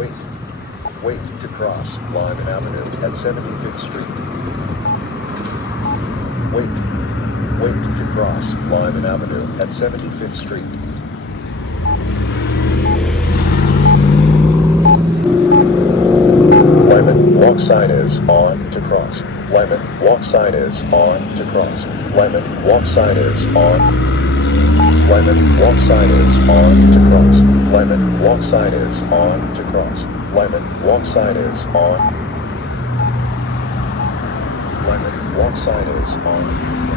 Wait. Wait to cross Lyman Avenue at 75th Street. Wait. Wait to cross Lyman Avenue at 75th Street. Lyman Walk sign is on to cross. Lyman Walk sign is on to cross. Lyman Walk sign is on. Lyman Walk sign is on to cross. Lyman Walk sign is on to cross. Lyman Walk sign is on. Lyman Walk sign is on.